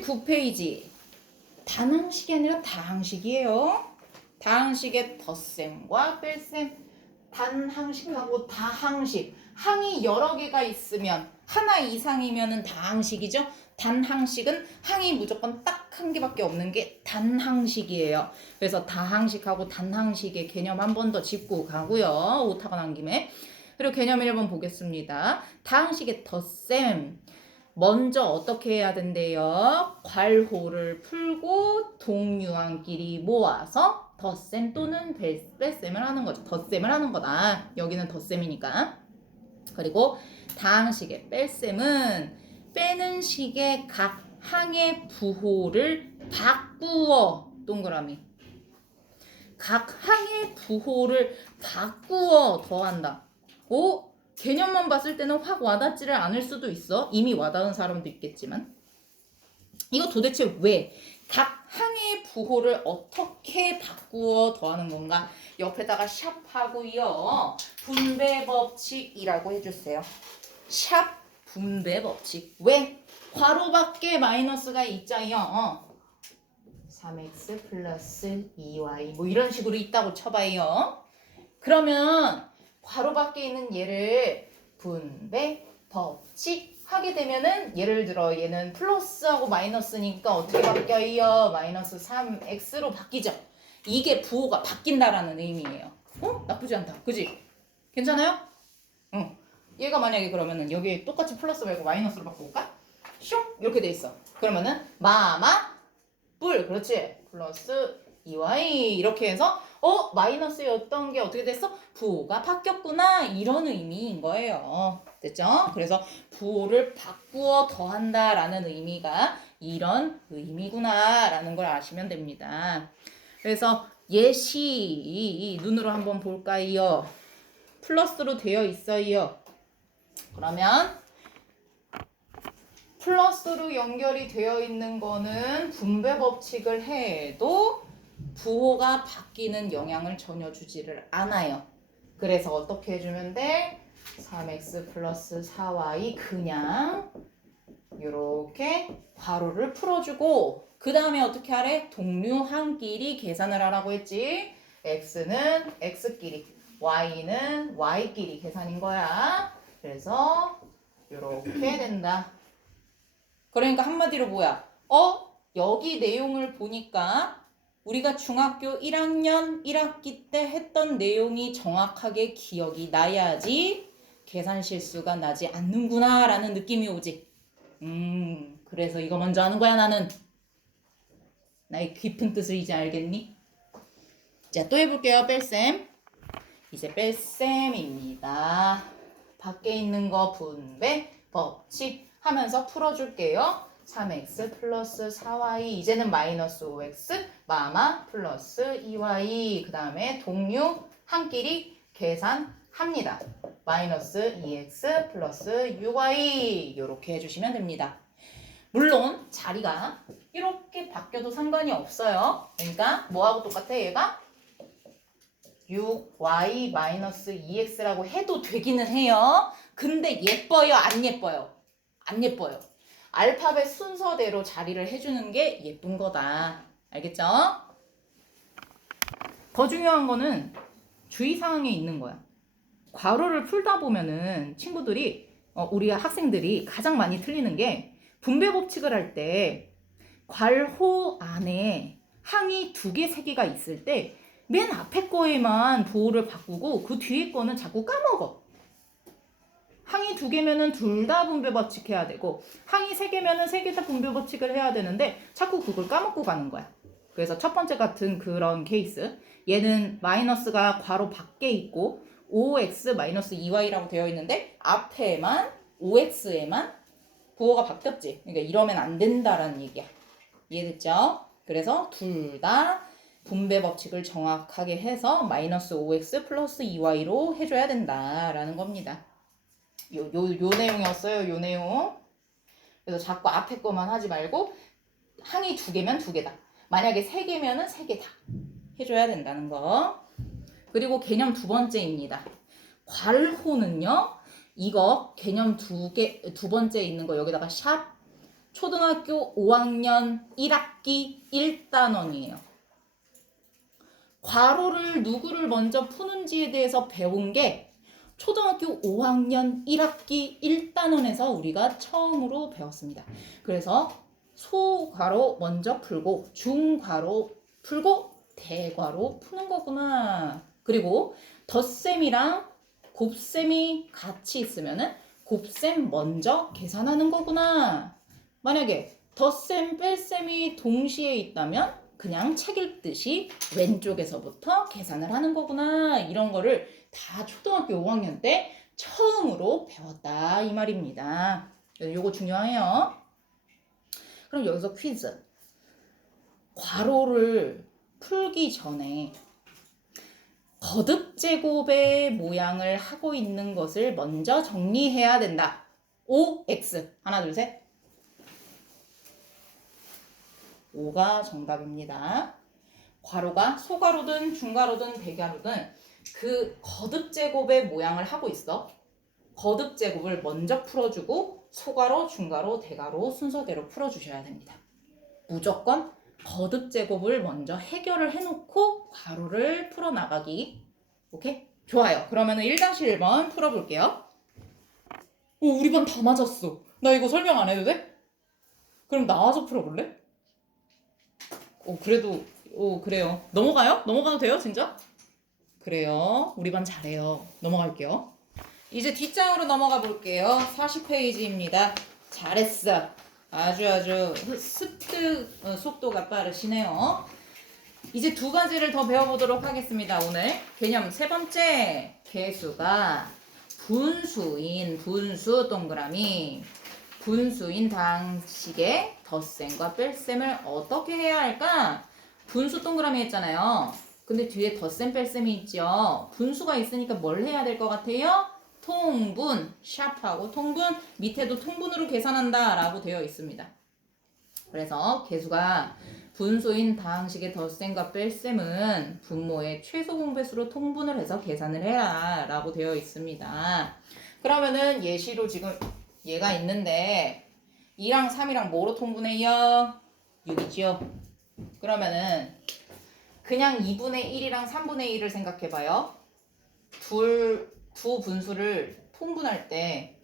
79페이지. 단항식이 아니라 다항식이에요. 다항식의 덧셈과 뺄셈. 단항식하고 다항식. 항이 여러 개가 있으면 하나 이상이면은 다항식이죠. 단항식은 항이 무조건 딱 한 개밖에 없는 게 단항식이에요. 그래서 다항식하고 단항식의 개념 한 번 더 짚고 가고요. 오타가 난 김에. 그리고 개념 1번 보겠습니다. 다항식의 덧셈. 먼저 어떻게 해야 된대요? 괄호를 풀고 동류항끼리 모아서 덧셈 또는 뺄셈을 하는 거죠. 덧셈을 하는 거다. 여기는 덧셈이니까. 그리고 다항식의 뺄셈은 빼는 식의 각 항의 부호를 바꾸어 동그라미. 각 항의 부호를 바꾸어 더한다. 오? 개념만 봤을 때는 확 와닿지를 않을 수도 있어. 이미 와닿은 사람도 있겠지만. 이거 도대체 왜? 각 항의 부호를 어떻게 바꾸어 더하는 건가? 옆에다가 샵하고요. 분배 법칙이라고 해주세요. 샵 분배 법칙. 왜? 괄호 밖에 마이너스가 있죠요. 3x 플러스 2y 뭐 이런 식으로 있다고 쳐봐요. 그러면 괄호 밖에 있는 얘를 분배 법칙 하게 되면은 예를 들어 얘는 플러스하고 마이너스니까 어떻게 바뀌어요? 마이너스 3x로 바뀌죠. 이게 부호가 바뀐다라는 의미예요. 나쁘지 않다. 그지? 괜찮아요? 얘가 만약에 그러면은 여기 똑같이 플러스 말고 마이너스로 바꿔볼까? 슝 이렇게 돼 있어. 그러면은 뿔 그렇지? 플러스 2y 이렇게 해서 마이너스였던 게 어떻게 됐어? 부호가 바뀌었구나 이런 의미인 거예요. 됐죠? 그래서 부호를 바꾸어 더한다라는 의미가 이런 의미구나라는 걸 아시면 됩니다. 그래서 예시 눈으로 한번 볼까요? 플러스로 되어 있어요. 그러면 플러스로 연결이 되어 있는 거는 분배 법칙을 해도 부호가 바뀌는 영향을 전혀 주지를 않아요. 그래서 어떻게 해주면 돼? 3x 플러스 4y 그냥 이렇게 괄호를 풀어주고 그 다음에 어떻게 하래? 동류항끼리 계산을 하라고 했지. x는 x끼리, y는 y끼리 계산인 거야. 그래서 이렇게 된다. 그러니까 한마디로 뭐야? 여기 내용을 보니까 우리가 중학교 1학년 1학기 때 했던 내용이 정확하게 기억이 나야지 계산 실수가 나지 않는구나 라는 느낌이 오지. 그래서 이거 먼저 하는 거야 나는. 나의 깊은 뜻을 이제 알겠니? 자, 또 해볼게요. 뺄셈. 이제 뺄셈입니다. 밖에 있는 거 분배 법칙 하면서 풀어줄게요. 3x 플러스 4y 이제는 마이너스 5x 플러스 2y 그 다음에 동류항끼리 계산합니다. 마이너스 2x 플러스 6y 이렇게 해주시면 됩니다. 물론 자리가 이렇게 바뀌어도 상관이 없어요. 그러니까 뭐하고 똑같아 얘가? 6y 마이너스 2x라고 해도 되기는 해요. 근데 예뻐요? 안 예뻐요? 안 예뻐요. 알파벳 순서대로 자리를 해주는 게 예쁜 거다. 알겠죠? 더 중요한 거는 주의사항에 있는 거야. 괄호를 풀다 보면은 친구들이 우리 학생들이 가장 많이 틀리는 게 분배 법칙을 할 때 괄호 안에 항이 2개, 3개가 있을 때 맨 앞에 거에만 부호를 바꾸고 그 뒤에 거는 자꾸 까먹어. 항이 2개면은 둘 다 분배 법칙 해야 되고 항이 3개면은 3개 다 분배 법칙을 해야 되는데 자꾸 그걸 까먹고 가는 거야. 그래서 첫 번째 같은 그런 케이스 얘는 마이너스가 괄호 밖에 있고 5x 마이너스 2y라고 되어 있는데 앞에만 5x에만 부호가 바뀌었지. 그러니까 이러면 안 된다라는 얘기야. 이해됐죠? 그래서 둘 다 분배 법칙을 정확하게 해서 마이너스 5x 플러스 2y로 해줘야 된다라는 겁니다. 요 내용이었어요. 요 내용. 그래서 자꾸 앞에 거만 하지 말고 항이 2개면 2개다. 만약에 3개면은 3개다. 해줘야 된다는 거. 그리고 개념 두 번째입니다. 괄호는요. 이거 개념 두 번째 있는 거 여기다가 샵 초등학교 5학년 1학기 1단원이에요. 괄호를 누구를 먼저 푸는지에 대해서 배운 게 초등학교 5학년 1학기 1단원에서 우리가 처음으로 배웠습니다. 그래서 소괄호 먼저 풀고 중괄호 풀고 대괄호 푸는 거구나. 그리고 덧셈이랑 곱셈이 같이 있으면은 곱셈 먼저 계산하는 거구나. 만약에 덧셈 뺄셈이 동시에 있다면 그냥 책 읽듯이 왼쪽에서부터 계산을 하는 거구나. 이런 거를 다 초등학교 5학년 때 처음으로 배웠다 이 말입니다. 요거 중요해요. 그럼 여기서 퀴즈. 괄호를 풀기 전에 거듭제곱의 모양을 하고 있는 것을 먼저 정리해야 된다. OX. 하나, 둘, 셋. 5가 정답입니다. 괄호가 소괄호든 중괄호든 대괄호든 그 거듭제곱의 모양을 하고 있어. 거듭제곱을 먼저 풀어주고 소괄호, 중괄호, 대괄호 순서대로 풀어주셔야 됩니다. 무조건 거듭제곱을 먼저 해결을 해놓고 괄호를 풀어나가기. 오케이? 좋아요. 그러면 1-1번 풀어볼게요. 오, 우리 반 다 맞았어. 나 이거 설명 안 해도 돼? 그럼 나와서 풀어볼래? 그래도 그래요. 넘어가요? 넘어가도 돼요? 진짜? 그래요. 우리 반 잘해요. 넘어갈게요. 이제 뒷장으로 넘어가 볼게요. 40페이지입니다. 잘했어. 아주 습득 속도가 빠르시네요. 이제 두 가지를 더 배워보도록 하겠습니다. 오늘 개념 세 번째, 개수가 분수인 분수 동그라미 분수인 당식의 덧셈과 뺄셈을 어떻게 해야 할까? 분수 동그라미 했잖아요. 근데 뒤에 덧셈 뺄셈이 있죠. 분수가 있으니까 뭘 해야 될 것 같아요? 통분, 샵하고 통분, 밑에도 통분으로 계산한다 라고 되어 있습니다. 그래서 개수가 분수인 다항식의 덧셈과 뺄셈은 분모의 최소 공배수로 통분을 해서 계산을 해라 라고 되어 있습니다. 그러면은 예시로 지금 얘가 있는데 2랑 3이랑 뭐로 통분해요? 6이죠. 그러면은 그냥 2분의 1이랑 3분의 1을 생각해봐요. 두 분수를 통분할 때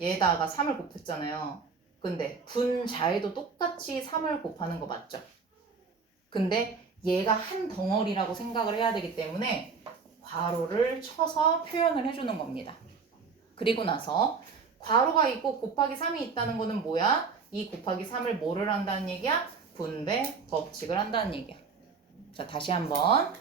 얘다가 3을 곱했잖아요. 근데 분자에도 똑같이 3을 곱하는 거 맞죠? 근데 얘가 한 덩어리라고 생각을 해야 되기 때문에 괄호를 쳐서 표현을 해주는 겁니다. 그리고 나서 괄호가 있고 곱하기 3이 있다는 거는 뭐야? 이 곱하기 3을 뭐를 한다는 얘기야? 분배 법칙을 한다는 얘기야. 자, 다시 한번.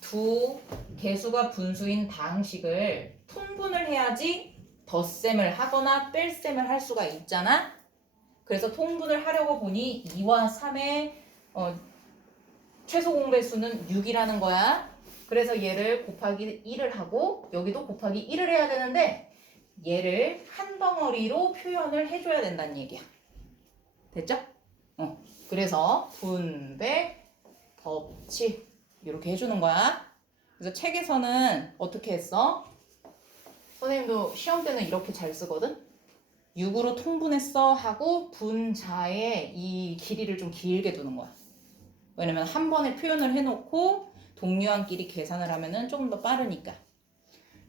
두 개수가 분수인 다항식을 통분을 해야지 덧셈을 하거나 뺄셈을 할 수가 있잖아. 그래서 통분을 하려고 보니 2와 3의 최소 공배수는 6이라는 거야. 그래서 얘를 곱하기 1을 하고 여기도 곱하기 1을 해야 되는데 얘를 한 덩어리로 표현을 해줘야 된다는 얘기야. 됐죠? 그래서 분배 법칙 이렇게 해주는 거야. 그래서 책에서는 어떻게 했어? 선생님도 시험 때는 이렇게 잘 쓰거든? 6으로 통분했어 하고 분자의 이 길이를 좀 길게 두는 거야. 왜냐면 한 번에 표현을 해놓고 동류한끼리 계산을 하면은 조금 더 빠르니까.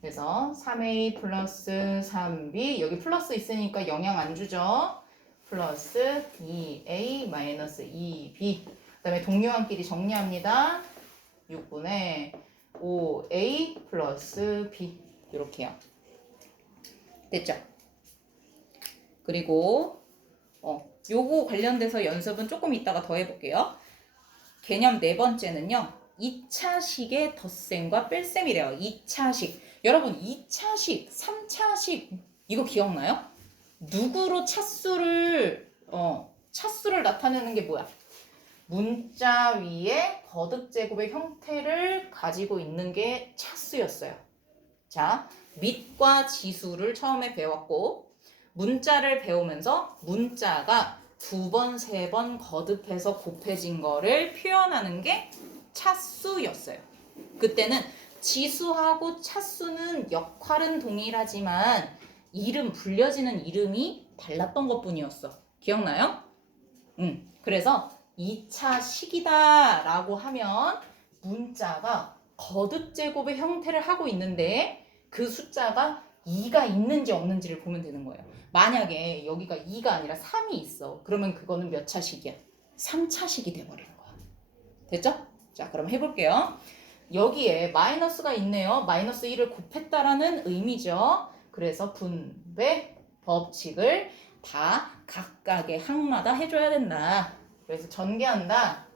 그래서 3a 플러스 3b 여기 플러스 있으니까 영향 안 주죠. 플러스 2a 마이너스 2b 그 다음에 동류한끼리 정리합니다. 6분의 5a 플러스 b 이렇게요. 됐죠? 그리고 요거 관련돼서 연습은 조금 이따가 더 해볼게요. 개념 네 번째는요. 2차식의 덧셈과 뺄셈이래요. 2차식. 여러분 2차식, 3차식 이거 기억나요? 누구로 차수를 나타내는 게 뭐야? 문자 위에 거듭제곱의 형태를 가지고 있는 게 차수였어요. 자, 밑과 지수를 처음에 배웠고 문자를 배우면서 문자가 2번, 3번 거듭해서 곱해진 거를 표현하는 게 차수였어요. 그때는 지수하고 차수는 역할은 동일하지만 불려지는 이름이 달랐던 것뿐이었어. 기억나요? 그래서 2차 식이다 라고 하면 문자가 거듭 제곱의 형태를 하고 있는데 그 숫자가 2가 있는지 없는지를 보면 되는 거예요. 만약에 여기가 2가 아니라 3이 있어. 그러면 그거는 몇 차식이야? 3차식이 돼버리는 거야. 됐죠? 자, 그럼 해볼게요. 여기에 마이너스가 있네요. 마이너스 1을 곱했다라는 의미죠. 그래서 분배 법칙을 다 각각의 항마다 해줘야 된다. 그래서 전개한다.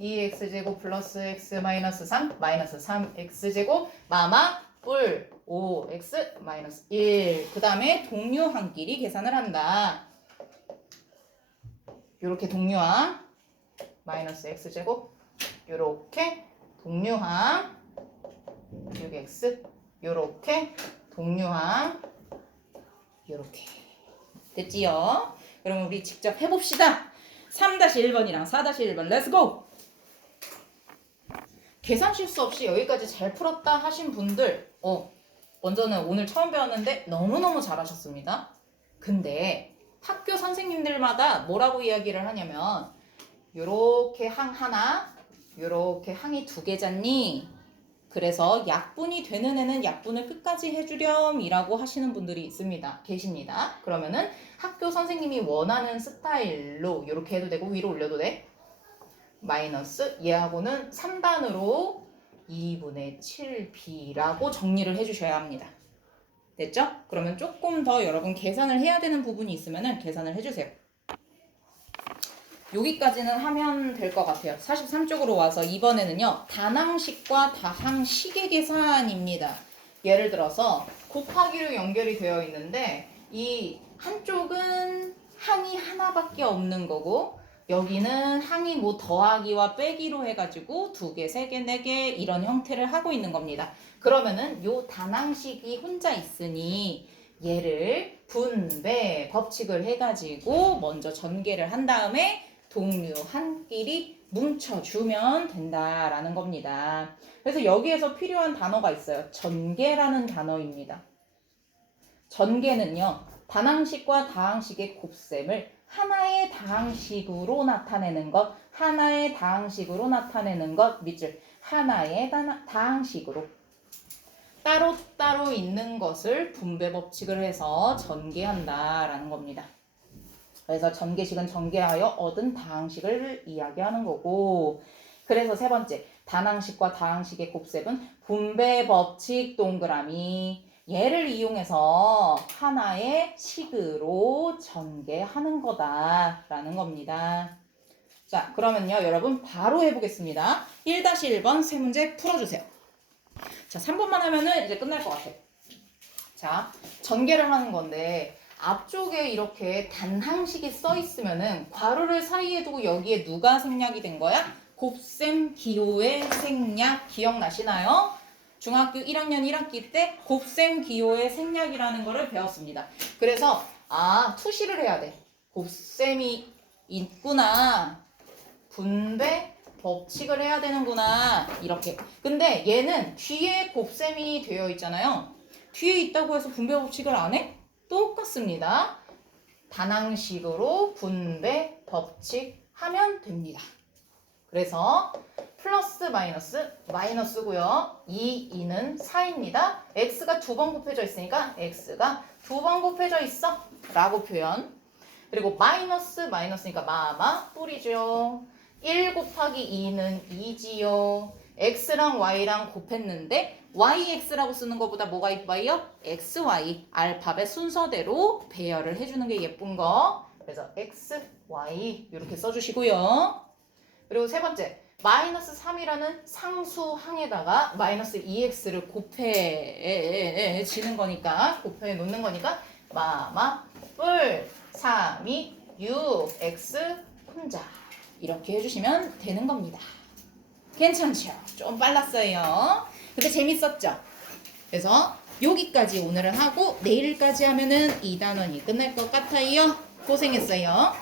2x제곱 플러스 x 마이너스 3 마이너스 3x제곱 마마 뿔 5x 마이너스 1. 그 다음에 동류항끼리 계산을 한다. 요렇게 동류항 마이너스 x제곱 요렇게 동류항 6x 요렇게 동류항 요렇게 됐지요? 그럼 우리 직접 해봅시다. 3-1번이랑 4-1번 렛츠고! 계산 실수 없이 여기까지 잘 풀었다 하신 분들 먼저는 오늘 처음 배웠는데 너무너무 잘하셨습니다. 근데 학교 선생님들마다 뭐라고 이야기를 하냐면 요렇게 항 하나 요렇게 항이 2개잖니? 그래서 약분이 되는 애는 약분을 끝까지 해주렴 이라고 하시는 분들이 계십니다. 그러면은 학교 선생님이 원하는 스타일로 이렇게 해도 되고 위로 올려도 돼. 마이너스 얘하고는 3단으로 2분의 7b라고 정리를 해주셔야 합니다. 됐죠? 그러면 조금 더 여러분 계산을 해야 되는 부분이 있으면 계산을 해주세요. 여기까지는 하면 될 것 같아요. 43쪽으로 와서 이번에는요. 단항식과 다항식의 계산입니다. 예를 들어서 곱하기로 연결이 되어 있는데 이 한쪽은 항이 하나밖에 없는 거고 여기는 항이 뭐 더하기와 빼기로 해가지고 2개, 3개, 4개 이런 형태를 하고 있는 겁니다. 그러면은 요 단항식이 혼자 있으니 얘를 분배 법칙을 해가지고 먼저 전개를 한 다음에 동류항끼리 뭉쳐주면 된다라는 겁니다. 그래서 여기에서 필요한 단어가 있어요. 전개라는 단어입니다. 전개는요. 단항식과 다항식의 곱셈을 하나의 다항식으로 나타내는 것, 하나의 다항식으로 나타내는 것, 밑줄 하나의 다항식으로 따로따로 있는 것을 분배 법칙을 해서 전개한다라는 겁니다. 그래서 전개식은 전개하여 얻은 다항식을 이야기하는 거고 그래서 세 번째 단항식과 다항식의 곱셈은 분배 법칙 동그라미 얘를 이용해서 하나의 식으로 전개하는 거다라는 겁니다. 자, 그러면요 여러분 바로 해보겠습니다. 1-1번 세 문제 풀어주세요. 자, 3번만 하면은 이제 끝날 것 같아요. 자, 전개를 하는 건데 앞쪽에 이렇게 단항식이 써 있으면은 괄호를 사이에 두고 여기에 누가 생략이 된 거야? 곱셈 기호의 생략 기억나시나요? 중학교 1학년 1학기 때 곱셈 기호의 생략이라는 거를 배웠습니다. 그래서 투시를 해야 돼. 곱셈이 있구나. 분배 법칙을 해야 되는구나. 이렇게. 근데 얘는 뒤에 곱셈이 되어 있잖아요. 뒤에 있다고 해서 분배 법칙을 안 해? 똑같습니다. 단항식으로 분배 법칙 하면 됩니다. 그래서 플러스 마이너스 마이너스고요. 2는 4입니다. x가 2번 곱해져 있으니까 x가 2번 곱해져 있어 라고 표현. 그리고 마이너스 마이너스니까 마마 뿔이죠. 1 곱하기 2는 2지요. x랑 y랑 곱했는데 yx라고 쓰는 것보다 뭐가 이뻐요? xy 알파벳 순서대로 배열을 해주는 게 예쁜 거. 그래서 x, y 이렇게 써주시고요. 그리고 세 번째 마이너스 3이라는 상수항에다가 마이너스 2x를 곱해지는 거니까 곱해 놓는 거니까 마마 뿔 3이 6x 혼자 이렇게 해주시면 되는 겁니다. 괜찮죠? 좀 빨랐어요. 근데 재밌었죠? 그래서 여기까지 오늘은 하고 내일까지 하면은 2단원이 끝날 것 같아요. 고생했어요.